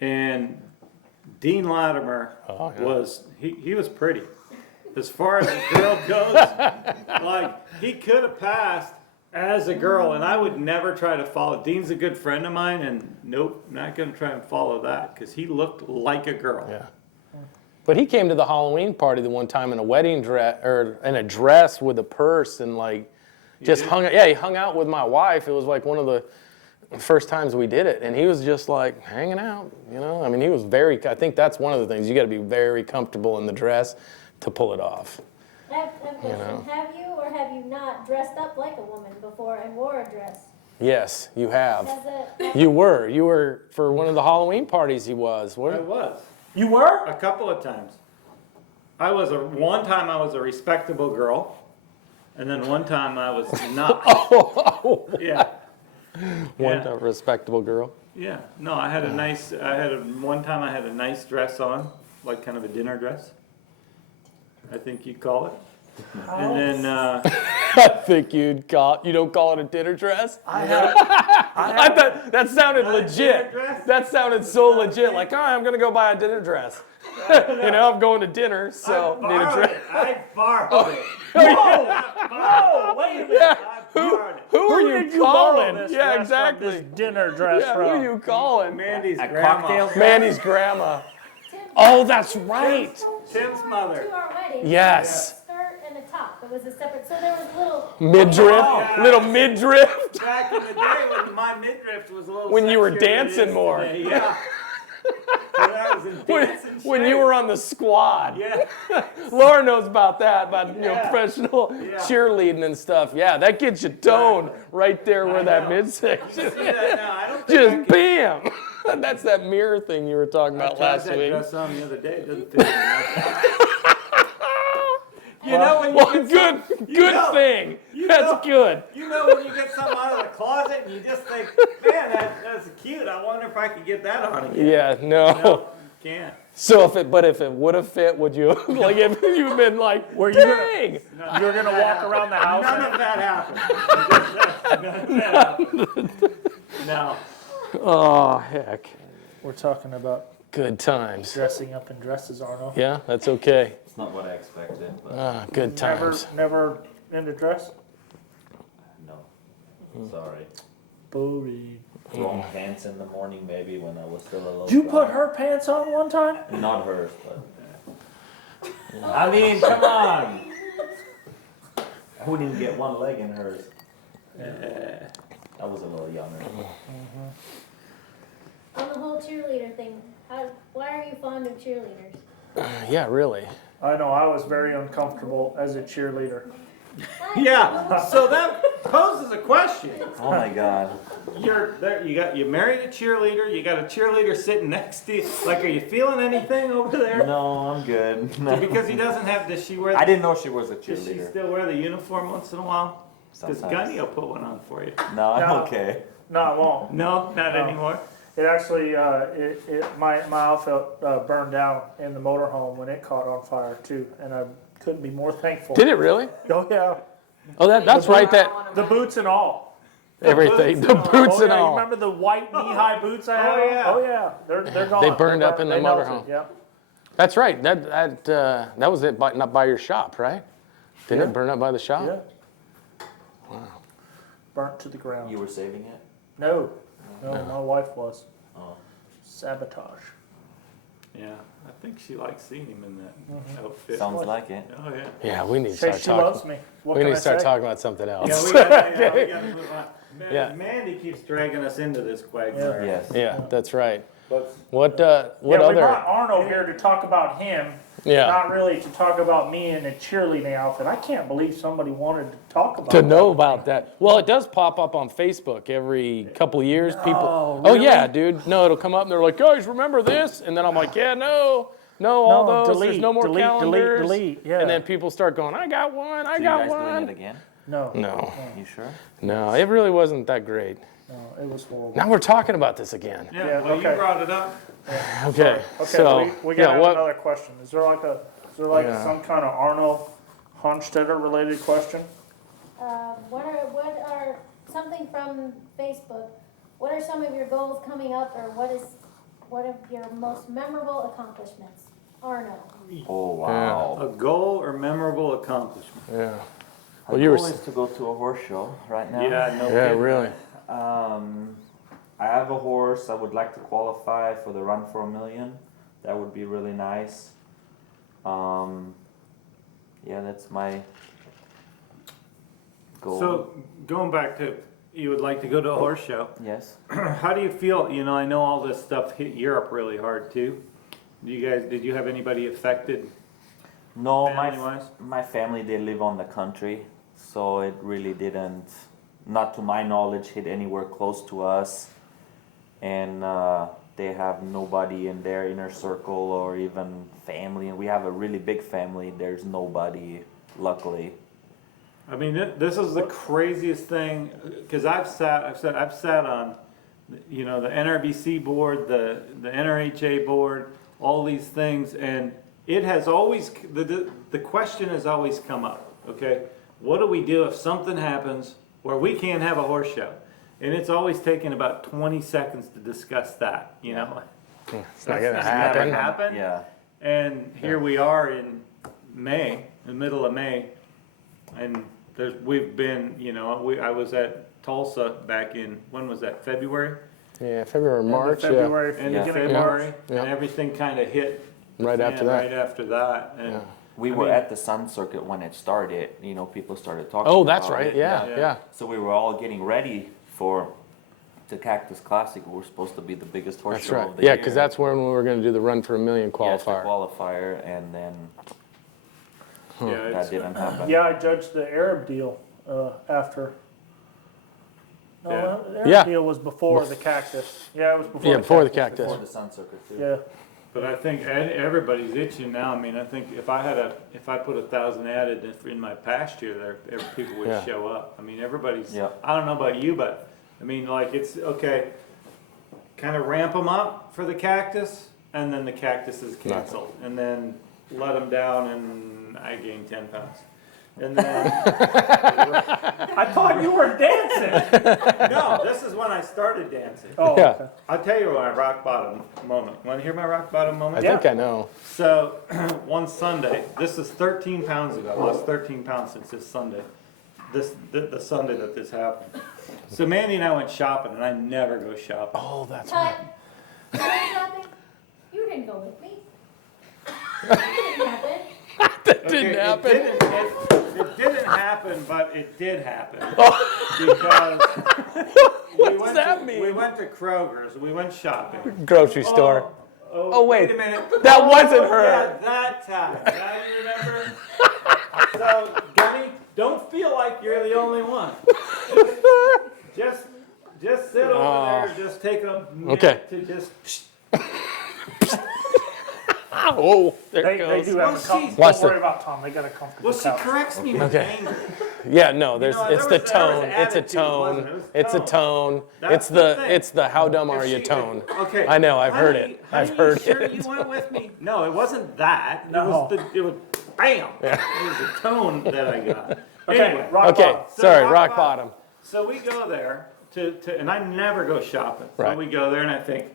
and Dean Latimer Oh, yeah. was he was pretty. As far as the girl goes, like he could have passed as a girl, and I would never try to follow. Dean's a good friend of mine, and nope, not gonna try and follow that because he looked like a girl. Yeah. But he came to the Halloween party the one time in a wedding dress or in a dress with a purse and like just hung out. Yeah, he hung out with my wife. It was like one of the first times we did it, and he was just like hanging out. You know, I mean, he was very. I think that's one of the things you got to be very comfortable in the dress to pull it off. I have a question. know. Have you or have you not dressed up like a woman before and wore a dress? Yes, you have. Has it? You were for one of the Halloween parties. He was. I What? was You were? a couple of times. One time I was a respectable girl, and then one time I was not. Yeah. One Yeah. respectable girl. Yeah, no, one time I had a nice dress on, like kind of a dinner dress, I think you'd call it. And then, I think you don't call it a dinner dress? I had. I thought that sounded Not a legit. dinner dress? That sounded so legit. Like, all right, I'm gonna go buy a dinner dress. You know, I'm going to dinner, so I need a borrowed dress. it. I borrowed it. Oh, wait a minute. Yeah. I borrowed it. Who are did you borrow calling? this Yeah, dress from, exactly. this dinner dress Yeah, from? who are you calling? Mandy's At grandma. cocktails? Mandy's grandma. Tim, Oh, that's right. Tim's mother. To our wedding. Yes. A skirt and a top. It was a separate. So there was little. Midriff, yeah. little midriff. Back in the day when my midriff was a little When you were sexier than it dancing is more. today, yeah. When I was in dancing When shape. you were on the squad. Yeah. Laura knows about that, about Yeah. professional Yeah. cheerleading and stuff. Yeah, that gets you toned Exactly. right there where that know. midsection. See that now? I don't think I Just could- bam. That's that mirror thing you were talking I about tried last that week. dress on the other day. It doesn't fit me. You know when you Well, get good, some- you good know- thing. you That's know- good. You know when you get something out of the closet and you just think, man, that's cute. I wonder if I could get that on again. Yeah, no. No, can't. So if it would have fit, would you? Like if you've been like, Were you dang. You're gonna walk around the house. None of that happened. None of that happened. No. Oh heck, We're talking about good times. dressing up in dresses, Arno. Yeah, that's okay. It's not what I expected, but Ah, good times. Never into dress. no. Sorry. Boring. Wrong pants in the morning, maybe when I was still a little. Did you put guy. her pants on one time? Not hers, but. I mean, come on. I wouldn't even get one leg in hers. I was a little younger. On the whole cheerleader thing, why are you fond of cheerleaders? Yeah, really. I know I was very uncomfortable as a cheerleader. Yeah. So that poses a question. Oh my god. You're there. You married a cheerleader. You got a cheerleader sitting next to you. Like, are you feeling anything over there? No, I'm good. No. Because he doesn't have. Does she wear? I didn't know she was a Does she cheerleader. still wear the uniform once in a while? Because sometimes. Gunny will put one on for you. No, I'm No. okay. No, I won't. No, not No. anymore. It actually, my outfit burned down in the motorhome when it caught on fire too, and I couldn't be more thankful. Did it really? Oh yeah, Oh, that's right. That the boots and all. everything, boots the and all. boots Oh and yeah, you all. remember the white knee-high boots I had? Oh, on? yeah. Oh yeah, they're gone. They burned up in the They melted, motorhome. Yeah. That's right. That was it. Not by your shop, right? Didn't Yeah. it burn up by the shop? Yeah. Burnt to the ground. You were saving it? No, my wife was. Oh. Sabotage. Yeah, I think she likes seeing him in that outfit. Sounds like it. Oh, yeah. Yeah, we need to Say start she talking. loves me. What We can need I to start say? talking about something else. Yeah, we gotta move on. Yeah. Mandy keeps dragging us into this quagmire. Yes. Yeah, that's right. But What Yeah, we other? brought Arno here to talk about him, Yeah. not really to talk about me in a cheerleading outfit. I can't believe somebody wanted to talk about To that. know about that. Well, it does pop up on Facebook every couple of years. People. No, Oh really? yeah, dude. No, it'll come up and they're like, guys, remember this? And then I'm like, yeah, all No, those. There's no more delete, calendars. delete, yeah. And then people start going, I got one. I So you got guys doing one. it again? No, No, You sure? no, it really wasn't that great. no, it was horrible. Now we're talking about this again. yeah, Yeah, well, okay. you brought it up. Okay. Okay, So we gotta have what? another question. Is there like Yeah. some kind of Arno Honstetter related question? What are something from Facebook? What are some of your goals coming up, or what are your most memorable accomplishments? Arno. Oh, wow. A goal or memorable accomplishment? Yeah. My Well, you were. goal is to go to a horse show right now. Yeah, no Yeah, kidding. really. I have a horse. I would like to qualify for the Run for a Million. That would be really nice. Yeah, that's my goal. So, going back to, you would like to go to a horse show. Yes. How do you feel? You know, I know all this stuff hit Europe really hard too. Did you have anybody affected? No, Family-wise? my family, they live on the country, so it really didn't, not to my knowledge, hit anywhere close to us. And they have nobody in their inner circle or even family. And we have a really big family. There's nobody, luckily. I mean, this is the craziest thing because I've sat on, you know, the NRBC board, the NRHA board, all these things, and it has always the question has always come up. Okay, what do we do if something happens where we can't have a horse show? And it's always taken about 20 seconds to discuss that. You know, It's not gonna That's happen. never happened. Yeah. And here we are in May, the middle of May, and we've been, you know, I was at Tulsa back in, when was that, February? Yeah, February, End of March. Yeah. February, End of beginning of March. February, Yeah. and everything kind of hit. Right the after fan that. Right after that, and Yeah. We I were mean- at the Sun Circuit when it started. You know, people started talking Oh, that's about right. it. Yeah, Yeah. yeah. So we were all getting ready for the Cactus Classic. We were supposed to be the biggest horse That's show right. of the Yeah, year. because that's when we were going to do the Run for a Million Yes, the qualifier. qualifier, and then yeah, that it's, didn't happen. Yeah, I judged the Arab deal after. No, Yeah. the Arab Yeah. deal was before the cactus. Yeah, it was before. Yeah, before the cactus. cactus. Before the Sun Circuit too. Yeah. but I think everybody's itching now. I mean, I think if I put 1,000 added in my pasture, people would Yeah. show up. I mean, everybody's. Yeah. I don't know about you, but I mean, like it's okay. Kind of ramp them up for the cactus, and then the cactus is canceled, and then let them down, and I gained 10 pounds. And then I thought you were dancing. no, this is when I started dancing. Oh, Yeah. okay. I'll tell you my rock bottom moment. Want to hear my rock bottom I moment? think I know. So one Sunday, this is 13 pounds ago. I lost 13 pounds since this Sunday. The Sunday that this happened. So Mandy and I went shopping, and I never go shopping. Oh, that's Cut. right. Cut shopping? You didn't go with me. That didn't happen. That didn't happen. It didn't happen, but it did happen because What's that mean? we went to Kroger's. We went shopping. Grocery store. Oh, wait. a minute. That wasn't Yeah, her. that time. Now you remember? So, Gunny, don't feel like you're the only one. Just sit over there. Just take a minute Okay. to just. Oh, there They it goes. do have a she's- Don't Watch worry about Tom, they got a comfortable Well, she couch. corrects me with Okay. anger. Yeah, no, there's know, it's there the was tone. It's a attitude, wasn't tone. it? It was It's a tone. tone. That's It's the thing. it's the how dumb are If you she- tone. Okay. I know, I've heard Honey, it. I've honey, heard sure it. you went with me? No, it wasn't that. No. It was bam. It was the tone that I got. Okay, Anyway, rock Okay, bottom. So sorry, rock rock bottom. bottom. so we go there and I never go shopping. So Right. we go there and I think,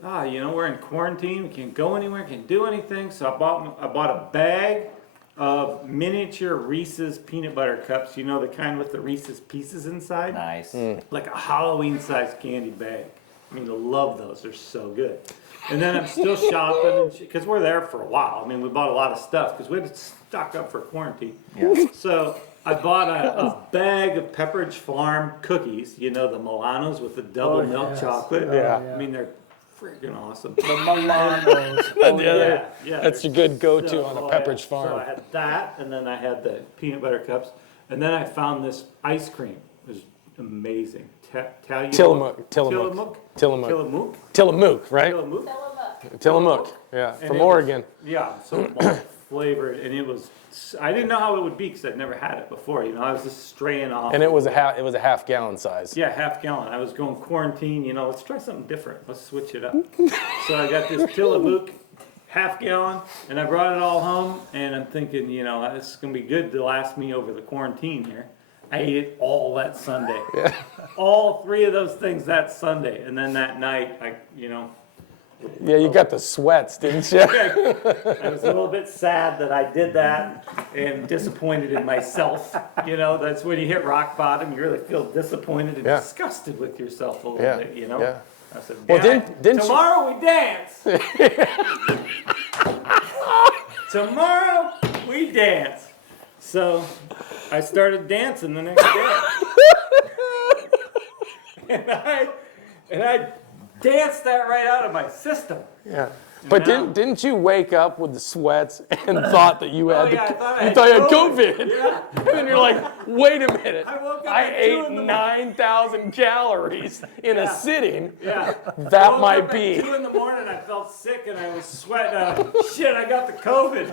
we're in quarantine. We can't go anywhere. Can't do anything. So I bought a bag of miniature Reese's peanut butter cups. You know, the kind with the Reese's pieces inside. Nice. Like a Halloween-sized candy bag. I mean, I love those. They're so good. And then I'm still shopping because we're there for a while. I mean, we bought a lot of stuff because we had to stock up for quarantine. Yeah. So I bought a bag of Pepperidge Farm cookies. You know, the Milanos with the double milk yes. chocolate. Yeah. I mean, they're freaking awesome. The Milanos. Oh, Yeah, Yeah, That's they're your good go-to so- on a oh, yeah. Pepperidge So Farm. I had that, and then I had the peanut butter cups, and then I found this ice cream. It was amazing. Tillamook. Tillamook. Tillamook. Tillamook. Tillamook, right? Tillamook. Tillamook. Yeah, And from it was- Oregon. Yeah, so malt flavored, and it was. I didn't know how it would be because I'd never had it before. I was just straying off. And it was a half gallon size. Yeah, half gallon. I was going quarantine. Let's try something different. Let's switch it up. So I got this Tillamook half gallon, and I brought it all home. And I'm thinking, this is gonna be good to last me over the quarantine here. I ate it all that Sunday. Yeah. All 3 of those things that Sunday, and then that night, Yeah, you got the sweats, didn't you? I was a little bit sad that I did that and disappointed in myself. That's when you hit rock bottom. You really feel disappointed and Yeah. disgusted with yourself a little Yeah, bit. yeah. I said, Well, "Dad, didn't you- tomorrow we dance. Tomorrow we dance." So I started dancing the next day, and I danced that right out of my system. Yeah. But now- didn't you wake up with the sweats and thought that you had Oh, yeah, I thought I you had thought you had COVID. COVID? Yeah. And then you're like, wait a minute. I woke up I at 2 ate in the morning. 9,000 calories in Yeah. a sitting. Yeah. That I woke might up be. At 2 in the morning, I felt sick and I was sweating. Shit, I got the COVID.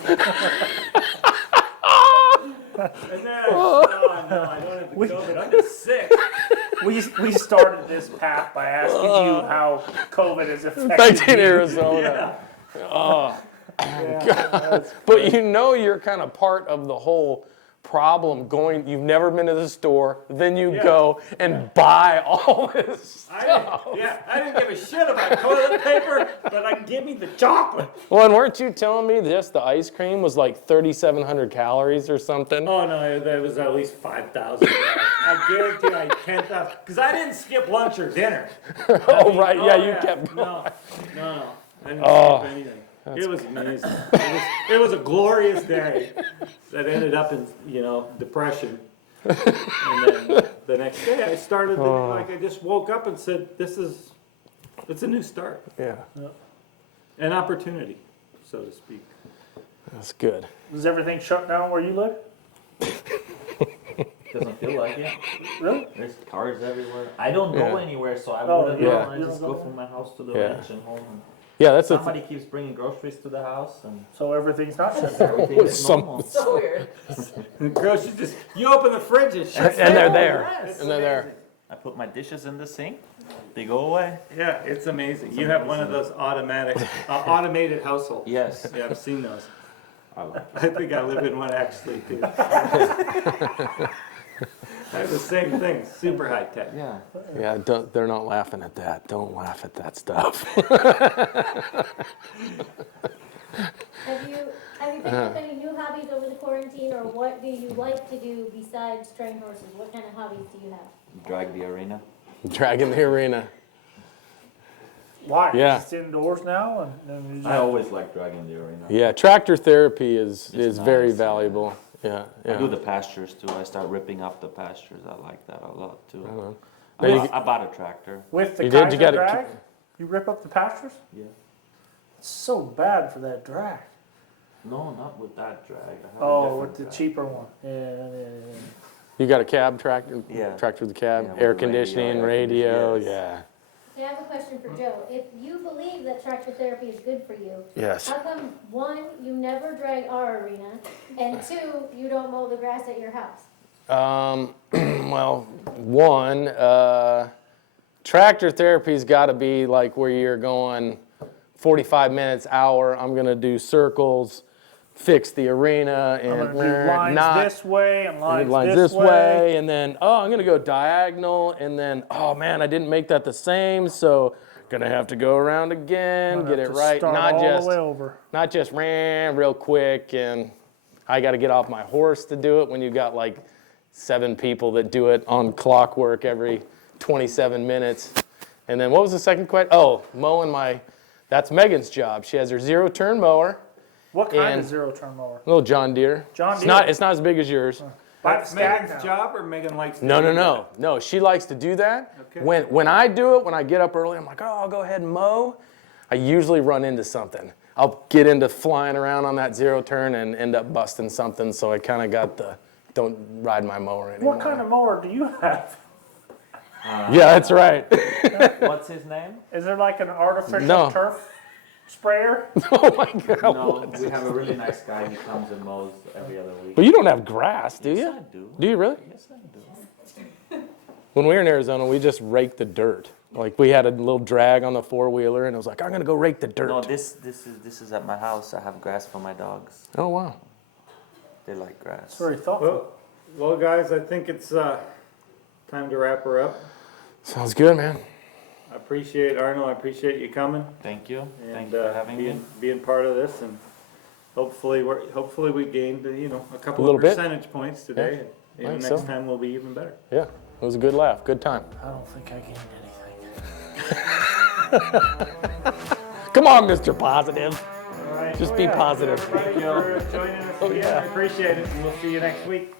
And then I said, oh no, I don't have the COVID. I'm just sick. We started this, Pat, by asking you how COVID is Affecting affecting you. Arizona. But you're kind of part of the whole problem you've never been to the store, then you Yeah. go and buy all this I stuff. didn't give a shit about toilet paper, but give me the chocolate. Well, and weren't you telling me just the ice cream was like 3,700 calories or something? Oh no, that was at least 5,000. I guarantee I had 10,000 because I didn't skip lunch or dinner. Oh, right, yeah, you kept going. No, I didn't Oh, skip anything. It was amazing. It was a glorious day that ended up in depression. And then the next day I started I just woke up and said, it's a new start, Yeah, an opportunity, so to speak. that's good. Is everything shut down where you live? Doesn't feel like it. Really? There's cars everywhere. I don't go Yeah. anywhere, so I Oh, wouldn't yeah. know. I You just don't go go from my house to the Yeah. ranch and home. And Yeah, that's the somebody keeps bringing groceries to the house, and So everything's not shut down. everything is Some- normal. So weird. And groceries you open the fridge and shut and they're down. there, Yes. and they're there. I put my dishes in the sink. They go away. Yeah, it's amazing. You have one of those automated households. Yes. Yeah, I've seen those. I like it. I think I live in one actually too. I have the same thing, super high tech. Yeah. Yeah, they're not laughing at that. Don't laugh at that stuff. Have you picked up any new hobbies over the quarantine, or what do you like to do besides train horses? What kind of hobbies do you have? Drag the arena. Dragging the arena. Why? Yeah. Just indoors now, and you just, I always like dragging the arena. Yeah, tractor therapy is It's very nice, valuable. Yeah, I do yeah. the pastures too. I start ripping up the pastures. I like that a lot too. know. I, Now you- I bought a tractor. with the You did? Kaiser You gotta drag, you rip up the pastures. Yeah. It's so bad for that drag. No, not with that drag. I have a Oh, different with the drag. cheaper one. Yeah. You got a cab tractor? Yeah. Tractor with a cab, Yeah, with air the conditioning, radio, radio. yes. Okay, I have a question for Joe. If you believe that tractor therapy is good for you, Yes. how come, one, you never drag our arena, and two, you don't mow the grass at your house? Well, one, tractor therapy's got to be like where you're going 45 minutes, hour. I'm gonna do circles, fix the arena, I'm and gonna do lines not this way and lines, lines this way. and then I'm gonna go diagonal, and then man, I didn't make that the same, so gonna have to go around again, I'm get gonna it have to right, start not all just the way over. not just ran real quick, and I got to get off my horse to do it when you got like 7 people that do it on clockwork every 27 minutes. And then what was the second question? Oh, mowing that's Megan's job. She has her 0-turn mower, What kind And- of zero-turn mower? little John Deere. John It's not Deere. it's not as big as yours. That's Megan's job, or Megan likes to No, do no, that? no. No, she likes to do that. Okay. When I do it, when I get up early, I'm like, oh, I'll go ahead and mow. I usually run into something. I'll get into flying around on that 0-turn and end up busting something, so I kind of got the don't ride my mower anymore. What kind of mower do you have? Yeah, that's right. What's his name? Is there like an artificial No. turf sprayer? Oh my God. No, we have a really nice guy. He comes and mows every other week. But you don't have grass, do Yes, you? I do. Do you really? Yes, I do. When we were in Arizona, we just raked the dirt. Like we had a little drag on the 4-wheeler, and I was like, I'm gonna go rake the dirt. No, this is at my house. I have grass for my dogs. Oh wow. They like grass. Very thoughtful. Well, guys, I think it's time to wrap her up. Sounds good, man. I appreciate Arno. I appreciate you coming Thank you. and Thank you for having me. being part of this, and hopefully we gained a couple A little of bit. percentage points today. I And think next so. time we'll be even better. Yeah, it was a good laugh, good time. I don't think I gained anything. Come on, Mr. Positive. All right. Just be positive. Thank you for joining us Oh, again. yeah. I appreciate it, and we'll see you next week.